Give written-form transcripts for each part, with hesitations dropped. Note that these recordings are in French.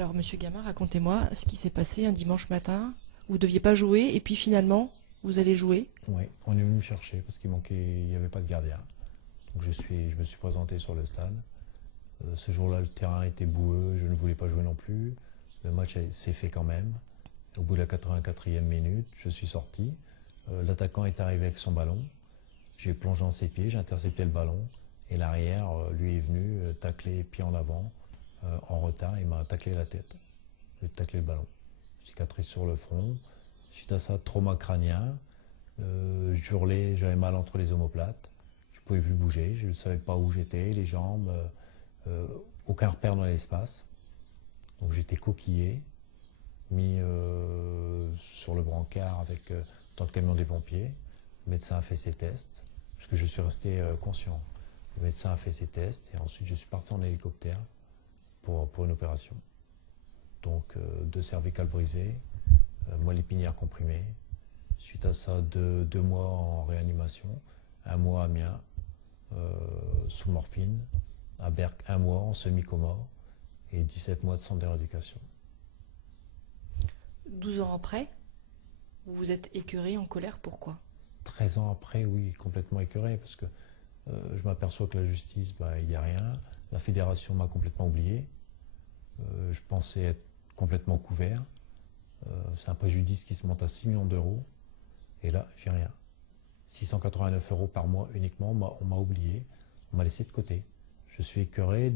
Alors, Monsieur Gamin, racontez-moi ce qui s'est passé un dimanche matin. Vous ne deviez pas jouer et puis finalement, vous allez jouer. Oui, on est venu me chercher parce il n'y avait pas de gardien. Donc je me suis présenté sur le stade. Ce jour-là, le terrain était boueux, je ne voulais pas jouer non plus. Le match s'est fait quand même. Au bout de la 84e minute, je suis sorti. L'attaquant est arrivé avec son ballon. J'ai plongé en ses pieds, j'ai intercepté le ballon. Et l'arrière, lui est venu tacler pied en avant, en retard, il m'a taclé la tête. J'ai taclé le ballon. Cicatrice sur le front. Suite à ça, trauma crânien. J'hurlais, j'avais mal entre les omoplates. Je ne pouvais plus bouger, je ne savais pas où j'étais, les jambes, aucun repère dans l'espace. Donc j'étais coquillé, mis sur le brancard dans le camion des pompiers. Le médecin a fait ses tests, puisque je suis resté conscient. Le médecin a fait ses tests et ensuite je suis parti en hélicoptère pour une opération. Donc 2 cervicales brisées, moelle épinière comprimée. Suite à ça, 2 mois en réanimation, 1 mois à Amiens, sous morphine, à Berck 1 mois en semi-coma et 17 mois de centre de rééducation. 12 ans après, vous vous êtes écœuré, en colère, pourquoi? 13 ans après, oui, complètement écœuré, parce que je m'aperçois que la justice, il n'y a rien. La fédération m'a complètement oublié. Je pensais être complètement couvert. C'est un préjudice qui se monte à 6 millions d'euros. Et là, j'ai rien. 689 € par mois uniquement, on m'a oublié, on m'a laissé de côté. Je suis écœuré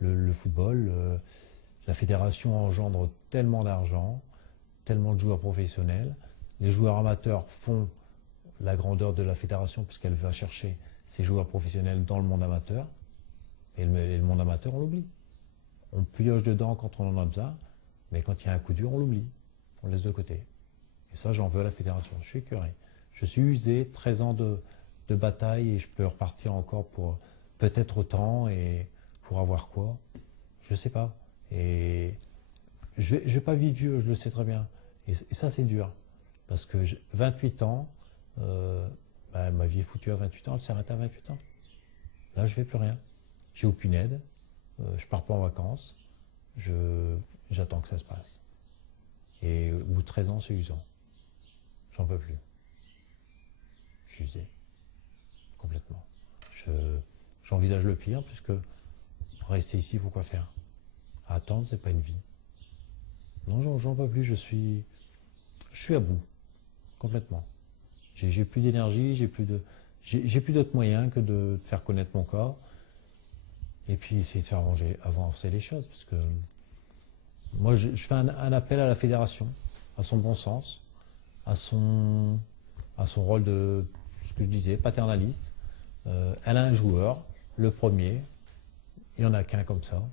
le football. La fédération engendre tellement d'argent, tellement de joueurs professionnels. Les joueurs amateurs font la grandeur de la fédération puisqu'elle va chercher ces joueurs professionnels dans le monde amateur. Et le monde amateur, on l'oublie. On pioche dedans quand on en a besoin, mais quand il y a un coup dur, on l'oublie. On le laisse de côté. Et ça, j'en veux à la fédération. Je suis écœuré. Je suis usé, 13 ans de bataille et je peux repartir encore pour peut-être autant et pour avoir quoi? Je ne sais pas. Et je ne vais pas vivre vieux, je le sais très bien. Et ça, c'est dur. Parce que 28 ans, ma vie est foutue à 28 ans, elle s'arrête à 28 ans. Là, je ne fais plus rien. J'ai aucune aide. Je ne pars pas en vacances. J'attends que ça se passe. Et au bout de 13 ans, c'est usant. J'en peux plus. Je suis usé. Complètement. J'envisage le pire, puisque rester ici, pourquoi faire? Attendre, c'est pas une vie. Non, j'en peux plus, je suis à bout. Complètement. J'ai plus d'énergie, j'ai plus d'autres moyens que de faire connaître mon corps. Et puis essayer de faire avancer les choses. Parce que moi, je fais un appel à la fédération, à son bon sens, à son rôle de, ce que je disais, paternaliste. Elle a un joueur, le premier, il n'y en a qu'un comme ça,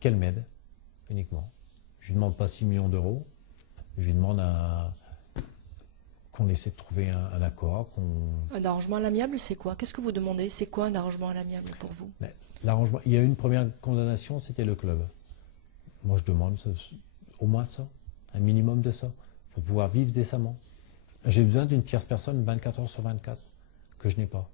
qu'elle m'aide uniquement. Je ne lui demande pas 6 millions d'euros, je lui demande qu'on essaie de trouver un accord. Un arrangement à l'amiable, c'est quoi? Qu'est-ce que vous demandez? C'est quoi un arrangement à l'amiable pour vous? L'arrangement, il y a eu une première condamnation, c'était le club. Moi, je demande au moins ça, un minimum de ça, pour pouvoir vivre décemment. J'ai besoin d'une tierce personne 24 heures sur 24, que je n'ai pas.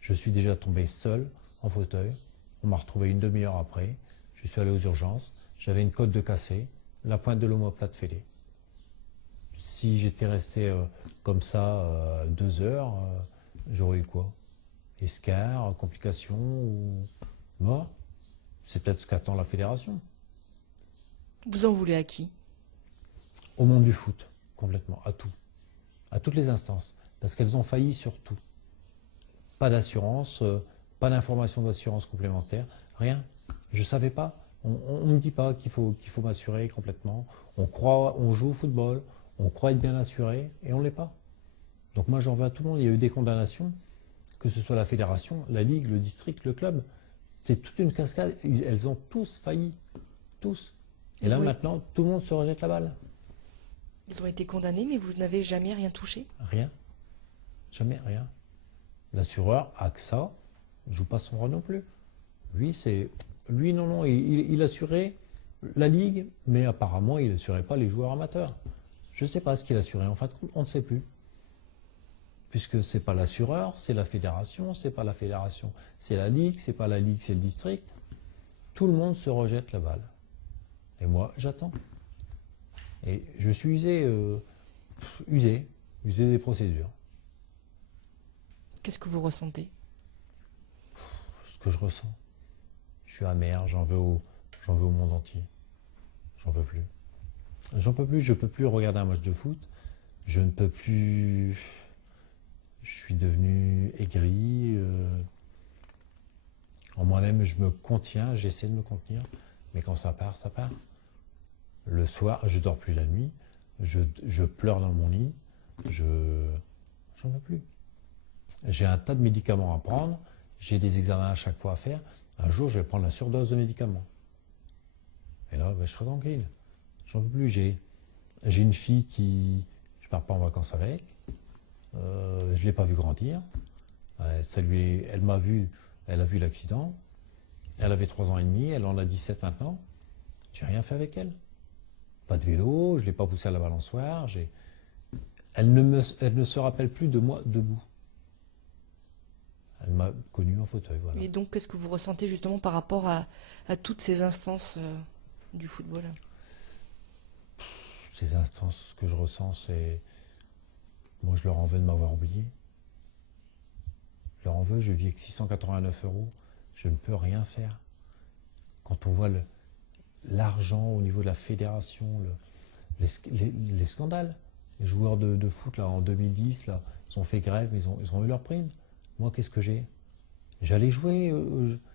Je suis déjà tombé seul, en fauteuil. On m'a retrouvé une demi-heure après. Je suis allé aux urgences. J'avais une côte de cassée, la pointe de l'omoplate fêlée. Si j'étais resté comme ça 2 heures, j'aurais eu quoi? Escar, complications ou mort? C'est peut-être ce qu'attend la fédération. Vous en voulez à qui? Au monde du foot, complètement, à tout. À toutes les instances, parce qu'elles ont failli sur tout. Pas d'assurance, pas d'information d'assurance complémentaire, rien. Je ne savais pas. On ne me dit pas qu'il faut m'assurer complètement. On joue au football, on croit être bien assuré et on ne l'est pas. Donc moi j'en veux à tout le monde. Il y a eu des condamnations, que ce soit la fédération, la ligue, le district, le club. C'est toute une cascade. Elles ont tous failli. Tous. Et là maintenant, tout le monde se rejette la balle. Ils ont été condamnés, mais vous n'avez jamais rien touché? Rien. Jamais rien. L'assureur, AXA, ne joue pas son rôle non plus. Lui, non, il assurait la ligue, mais apparemment, il n'assurait pas les joueurs amateurs. Je ne sais pas ce qu'il assurait. En fait, on ne sait plus. Puisque ce n'est pas l'assureur, c'est la fédération, c'est pas la fédération, c'est la ligue, c'est pas la ligue, c'est le district. Tout le monde se rejette la balle. Et moi, j'attends. Et je suis usé des procédures. Qu'est-ce que vous ressentez? Ce que je ressens. Je suis amer, j'en veux au monde entier. J'en peux plus. J'en peux plus, je peux plus regarder un match de foot. Je ne peux plus. Je suis devenu aigri. En moi-même, je me contiens, j'essaie de me contenir. Mais quand ça part, ça part. Le soir, je dors plus la nuit. Je pleure dans mon lit. J'en peux plus. J'ai un tas de médicaments à prendre. J'ai des examens à chaque fois à faire. Un jour, je vais prendre la surdose de médicaments. Et là, ben, je serai tranquille. J'en peux plus. J'ai une fille qui... Je pars pas en vacances avec. Je ne l'ai pas vue grandir. Elle m'a vu, elle a vu l'accident. Elle avait 3 ans et demi, elle en a 17 maintenant. J'ai rien fait avec elle. Pas de vélo, je ne l'ai pas poussée à la balançoire. Elle ne se rappelle plus de moi debout. Elle m'a connu en fauteuil, voilà. Et donc, qu'est-ce que vous ressentez justement par rapport à toutes ces instances du football? Ces instances que je ressens, c'est... Moi, je leur en veux de m'avoir oublié. Je leur en veux, je vis avec 689 €. Je ne peux rien faire. Quand on voit l'argent au niveau de la fédération, les scandales. Les joueurs de foot, là, en 2010, là, ils ont fait grève, ils ont eu leur prime. Moi, qu'est-ce que j'ai? J'allais jouer,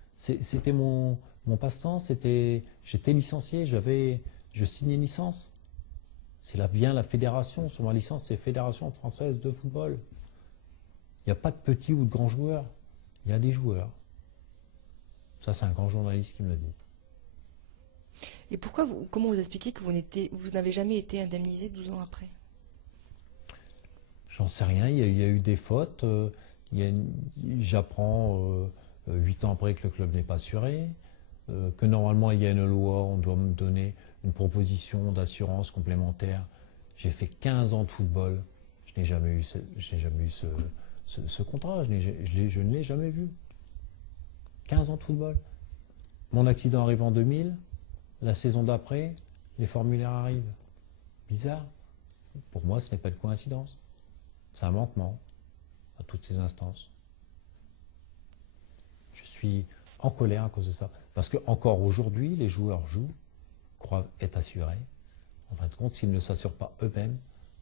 c'était mon passe-temps, j'étais licencié, je signais une licence. C'est là bien la fédération, sur ma licence, c'est Fédération Française de Football. Il n'y a pas de petits ou de grands joueurs, il y a des joueurs. Ça, c'est un grand journaliste qui me l'a dit. Et comment vous expliquez que vous n'avez jamais été indemnisé 12 ans après? J'en sais rien, il y a eu des fautes. J'apprends 8 ans après que le club n'est pas assuré, que normalement il y a une loi, on doit me donner une proposition d'assurance complémentaire. J'ai fait 15 ans de football, je n'ai jamais eu ce contrat, je ne l'ai jamais vu. 15 ans de football. Mon accident arrive en 2000, la saison d'après, les formulaires arrivent. Bizarre. Pour moi, ce n'est pas de coïncidence. C'est un manquement à toutes ces instances. Je suis en colère à cause de ça. Parce qu'encore aujourd'hui, les joueurs jouent, croient être assurés. En fin de compte, s'ils ne s'assurent pas eux-mêmes,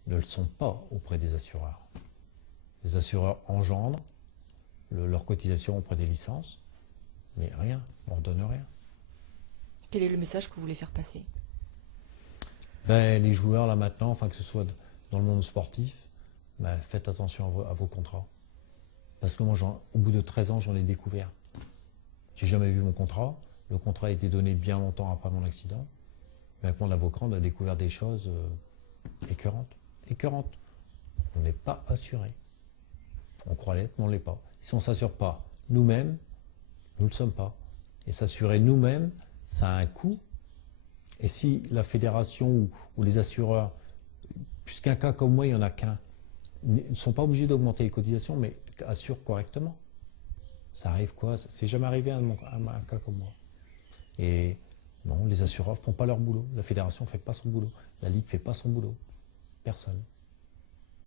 ne le sont pas auprès des assureurs. Les assureurs engendrent leur cotisation auprès des licences, mais rien, on ne redonne rien. Quel est le message que vous voulez faire passer? Ben, les joueurs, là maintenant, enfin que ce soit dans le monde sportif, ben, faites attention à vos contrats. Parce que moi, au bout de 13 ans, j'en ai découvert. J'ai jamais vu mon contrat. Le contrat a été donné bien longtemps après mon accident. Mais avec mon avocat, on a découvert des choses écœurantes. Écœurantes. On n'est pas assuré. On croit l'être, mais on ne l'est pas. Si on ne s'assure pas nous-mêmes, nous ne le sommes pas. Et s'assurer nous-mêmes, ça a un coût. Et si la fédération ou les assureurs, puisqu'un cas comme moi, il n'y en a qu'un, ne sont pas obligés d'augmenter les cotisations, mais assurent correctement. Ça arrive quoi? C'est jamais arrivé à un cas comme moi. Et non, les assureurs ne font pas leur boulot. La fédération ne fait pas son boulot. La Ligue ne fait pas son boulot. Personne.